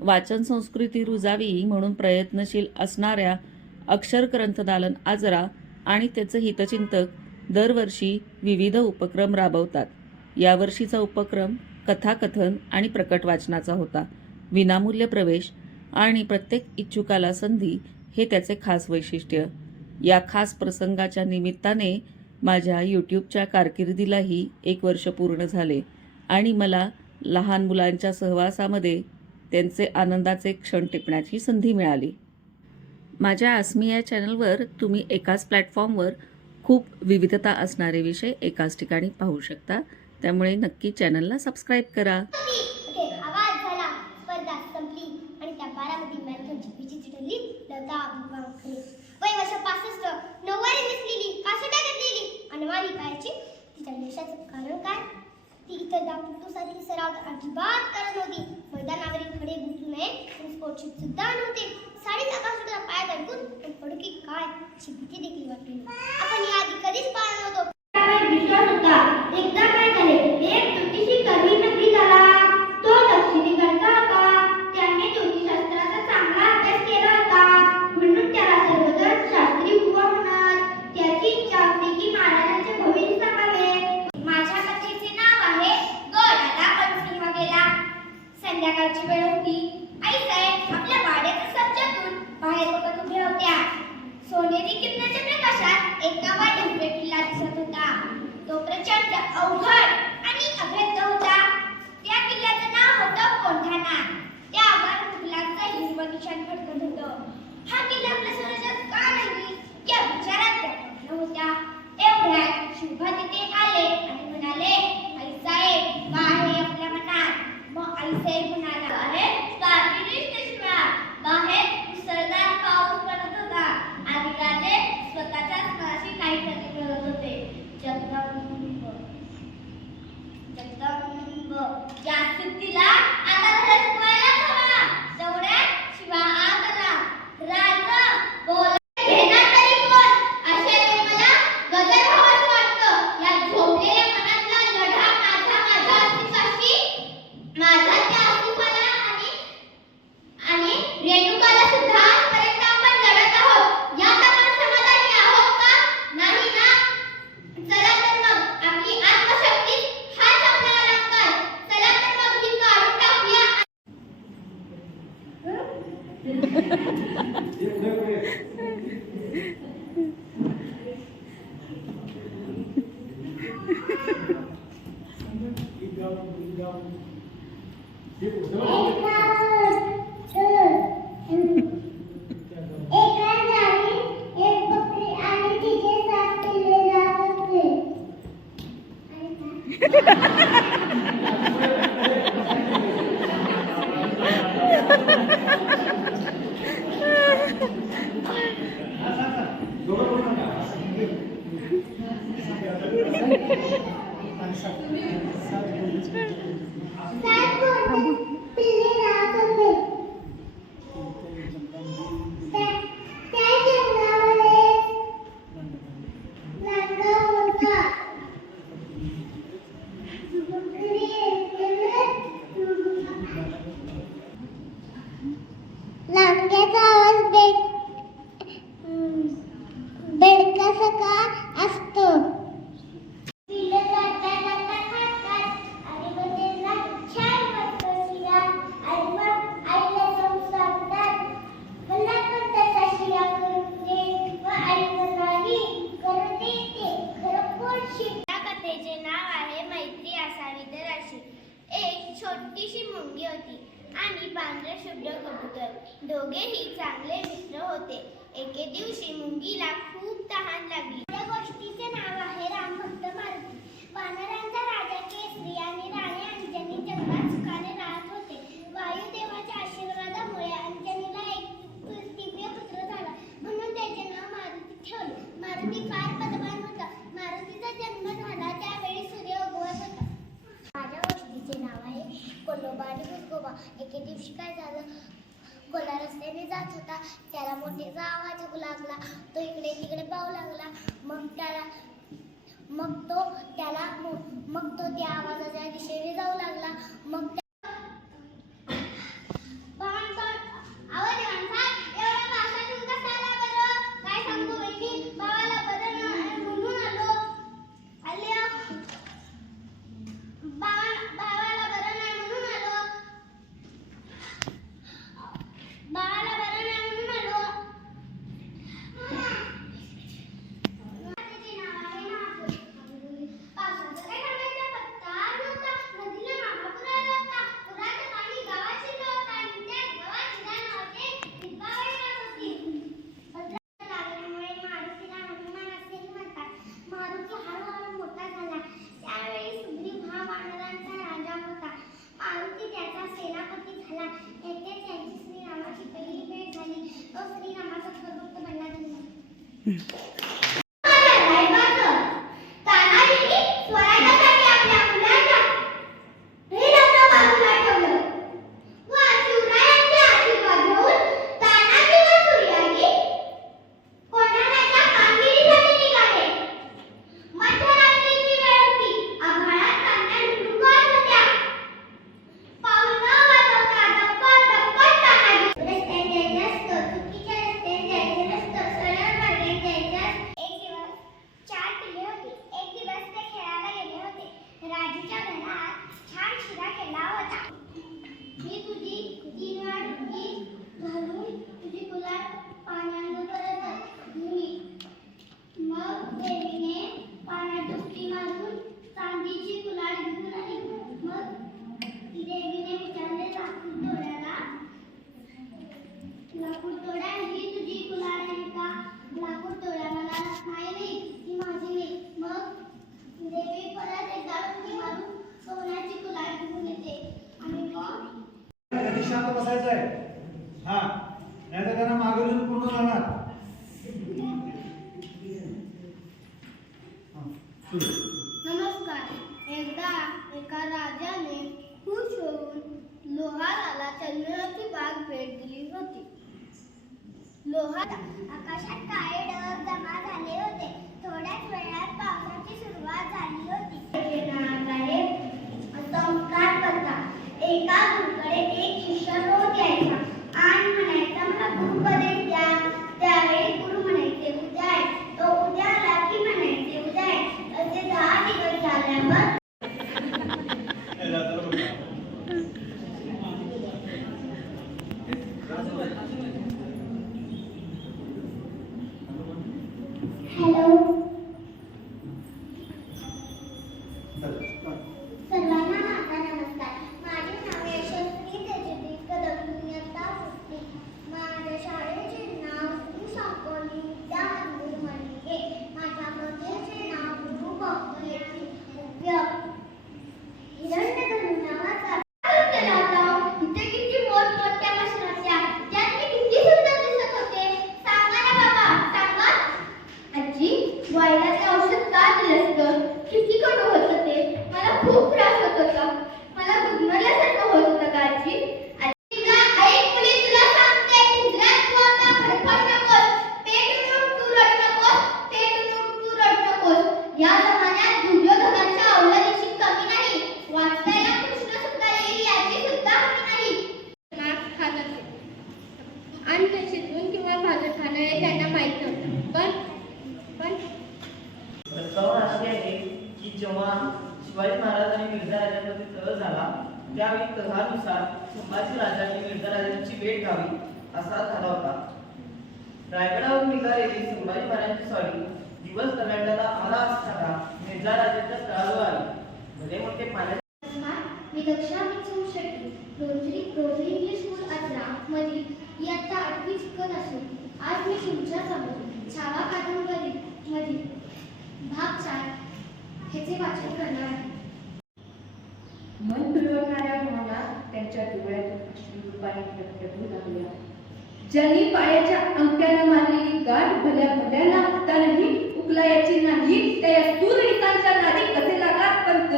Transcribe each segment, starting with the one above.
वाचन संस्कृती रुजावी म्हणून प्रयत्नशील असणाऱ्या अक्षर ग्रंथदालन आजरा आणि त्याचे हितचिंतक दरवर्षी विविध उपक्रम राबवतात. यावर्षीचा उपक्रम कथाकथन आणि प्रकट वाचनाचा होता. विनामूल्य प्रवेश आणि प्रत्येक इच्छुकाला संधी हे त्याचे खास वैशिष्ट्य. या खास प्रसंगाच्या निमित्ताने माझ्या यूट्यूबच्या कारकिर्दीलाही एक वर्ष पूर्ण झाले आणि मला लहान मुलांच्या सहवासामध्ये त्यांचे आनंदाचे क्षण टिपण्याची संधी मिळाली. माझ्या आसमी या चॅनलवर तुम्ही एकाच प्लॅटफॉर्मवर खूप विविधता असणारे विषय एकाच ठिकाणी पाहू शकता. त्यामुळे नक्की चॅनलला सबस्क्राईब करा. कारण काय? ती इतर दापुटूसाठी सराव अजिबात करत होती खडे बुजू नये आणि स्पोर्टशीट सुद्धा नव्हते साडीचा कासोटा पायात अडकून पण पडकी काय अशी भीती देखील वाटली नाही. आपण याआधी कधीच पाहिलं हो नव्हतो विश्वास होता एकदा काय झाले एक ज्योतिषी कवी नकली झाला तो दक्षिणेकडचा होता त्याने ज्योतिषशास्त्राचा चांगला अभ्यास केला होता म्हणून त्याला सर्वजण शास्त्री बुवा म्हणत त्याची इच्छा होती की महाराजांचे भविष्य सांगावे माझ्या कथेचे नाव आहे गड आला पण सिंह गेला संध्याकाळची वेळ होती आई साहेब आपल्या वाड्याच्या सज्जातून बाहेर बघत उभ्या होत्या सोनेरी किरणाच्या प्रकाशात एका वाटेवर किल्ला दिसत होता तो प्रचंड अवघड आणि अभेद्य होता त्या किल्ल्याचं नाव होतं कोंढाणा त्यावर मुघलांचं हिरवं निशाण फडकत होतं हा किल्ला आपल्या स्वराज्यात का नाही या विचारात त्या पडल्या होत्या एवढ्यात शिवभा तिथे आले आणि म्हणाले आई साहेब काय आहे आपल्या मनात मग आई साहेब म्हणाला आहे स्वाभिनिष्ठ शिवा बाहेर मुसळधार पाऊस पडत होता आणि राजे स्वतःच्याच मनाशी काही प्रति करत होते. जगदंब. जगदंब. जास्त तिला down, breathe down. People don't. नाव आहे मैत्री असावी तर अशी. एक छोटीशी मुंगी होती. आणि पांढरे शुभ्र कबूतर. दोघेही चांगले मित्र होते. एके दिवशी मुंगीला खूप तहान लागली. या गोष्टीचे नाव आहे रामभक्त मारुती. वानरांचा राजा केसरी आणि राणी अंजनी जंगलात सुखाने राहत होते. वायुदेवाच्या आशीर्वादामुळे अंजनीला एक दिव्य पुत्र झाला. म्हणून त्याचे नाव मारुती ठेवले. मारुती फार पदवान होता मारुतीचा जन्म झाला त्यावेळी सूर्य उगवत होता माझ्या गोष्टीचे नाव आहे कोलोबा आणि गुसगोबा एके दिवशी काय झालं? गोला रस्त्याने जात होता. त्याला मोठेचा आवाज लागला. तो इकडे तिकडे पाहू लागला. मग त्याला मग तो त्याला मग तो त्या आवाजाच्या दिशेने जाऊ लागला. मग you. नमस्कार. एकदा एका राजाने खुश होऊन लोहाराला चंद्राची बाग भेट दिली होती. लोहार आकाशात काळे डग जमा झाले होते. थोड्याच वेळात पावसाची सुरुवात झाली होती. चमकार पत्ता एका गुरुकडे एक शिष्य रोज यायचा हे त्यांना माहीत नव्हतं. पण पण. प्रस्तावना अशी आहे की जेव्हा शिवाजी महाराज आणि मिर्झा राजांमध्ये तह झाला त्यावेळी तहानुसार संभाजी राजांनी मिर्झा राजांची भेट घ्यावी असा झाला होता. रायगडावरून निघालेली संभाजी महाराजांची स्वारी दिवस दरम्यानला आला असताना मिर्झा राजांच्या स्थळावर आली. भले मोठे पाण्यात मी दक्षा आज मी तुमच्यासमोर छावा कादंबरी मधील भाग चार ह्याचे वाचन करणार आहे. मन पिळवणाऱ्या भावना त्यांच्या डोळ्यातून अश्रुरूपाने व्यक्त लागल्या. ज्यांनी पायाच्या अंगठ्यानं मारलेली गाठ भल्या भल्याला हातानंही उकलायची नाही त्या या सूरनिकांच्या नादी कसे लागात पंत?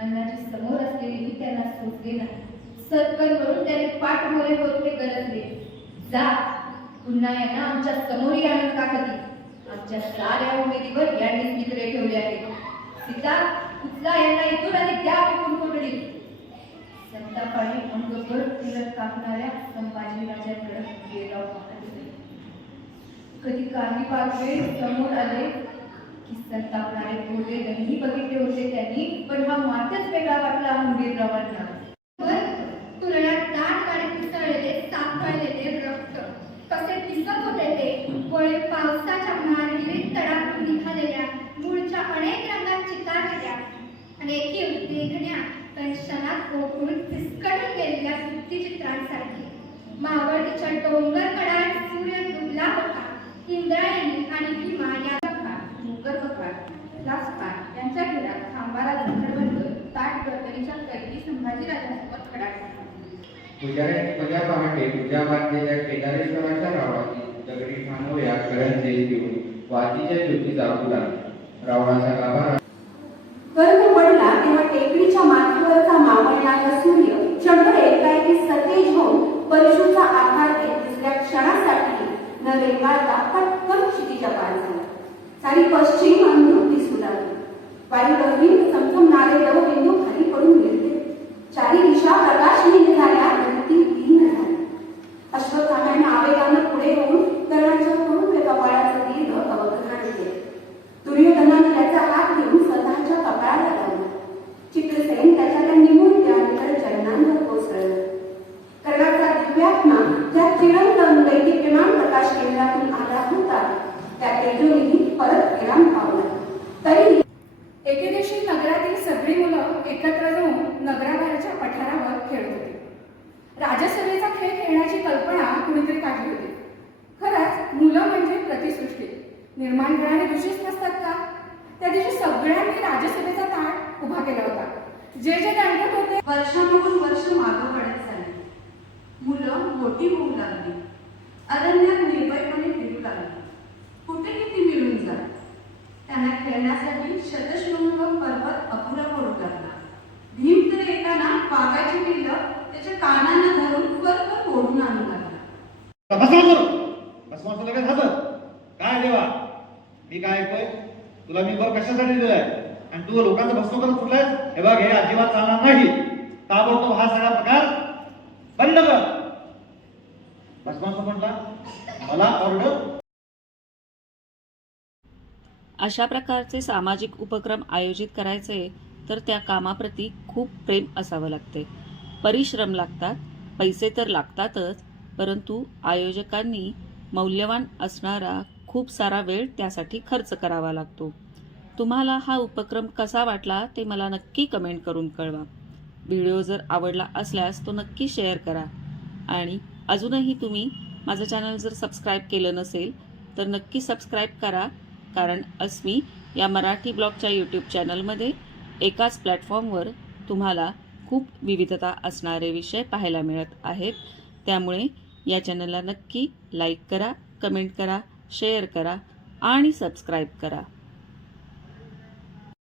अण्णाची समोर असलेली त्यांना सोडली नाही. सर्कल वरून त्याने पाठ मोरे होत गरजले. जा पुन्हा यांना आमच्यासमोर आणत का कधी? आमच्या साऱ्या उमेदीवर यांनी मित्रे ठेवले आहेत. सीता उचला यांना इथून आणि त्या पिकून कोठडी संतापाने अंगभर तिलक कापणाऱ्या संभाजी राजाकडे गेला कधी? काही पाचवे समोर आले की संतापणारे बोलले दही बघितले होते त्यांनी पण हा मातच वेगळा वाटला हंबीररावांना कसे दिसत होते ते वळे पावसाच्या मारगिरीत तडाखून निघालेल्या मूळच्या अनेक रंगात चितारलेल्या आणि एकी देखण्या पण क्षणात ओळखून फिसकडून गेलेल्या भित्तिचित्रांसारखी मावळतीच्या डोंगर कडात सूर्य डुबला होता. इंद्रायणी आणि भीमा या मुकर बखार लास्पा यांच्या घरात खांबाला धनबंद ताट गडकरीच्या कैदी संभाजीराजांसोबत खडा पहाटे पूजा बांधलेल्या केदारेश्वराच्या दगडी वातीच्या ज्योती रावणाचा कर्म पडला तेव्हा टेकडीच्या माथीवरचा मावळणारा सूर्य चंद्र एकाएकी सतेज होऊन परशुचा आकार देत दिसल्या क्षणासाठी न रेंगाळता पटकन क्षितिजा पार झाला. सारी पश्चिम अंधूक दिसू लागली वायू रवीन चमचमणारे बिंदू निर्माण करणारे विशेष नसतात का? त्या दिवशी सगळ्यांनी राज्यसभेचा ताट उभा केला होता. जे जे दंडक होते वर्षांमधून वर्ष मागं पडत चालली. मुलं मोठी होऊ लागली. अरण्यात निर्भयपणे फिरू लागली. कुठेही ती मिळून जात. त्यांना खेळण्यासाठी शतश पर्वत अपुरा पडू लागला भीम तर येताना वाघाची पिल्ल त्याच्या कानांना धरून वर ओढून आणू लागला भस्मासुर भस्मासुर लगेच हजर काय देवा मी काय ऐकतोय तुला मी बर कशासाठी दिलाय? आणि तू लोकांचं भस्म करत कुठलाय हे बघ हे अजिबात चालणार नाही. ताबडतोब हा सगळा प्रकार बंद कर. भस्माचं म्हटला मला ऑर्डर अशा प्रकारचे सामाजिक उपक्रम आयोजित करायचे तर त्या कामाप्रती खूप प्रेम असावं लागते. परिश्रम लागतात पैसे तर लागतातच परंतु आयोजकांनी मौल्यवान असणारा खूप सारा वेळ त्यासाठी खर्च करावा लागतो. तुम्हाला हा उपक्रम कसा वाटला ते मला नक्की कमेंट करून कळवा. व्हिडिओ जर आवडला असल्यास तो नक्की शेअर करा. आणि अजूनही तुम्ही माझं चॅनल जर सबस्क्राईब केलं नसेल तर नक्की सबस्क्राईब करा. कारण अस्मी या मराठी ब्लॉगच्या यूट्यूब चॅनलमध्ये एकाच प्लॅटफॉर्मवर तुम्हाला खूप विविधता असणारे विषय पाहायला मिळत आहेत. त्यामुळे या चॅनलला नक्की लाईक करा कमेंट करा शेअर करा आणि सबस्क्राईब करा.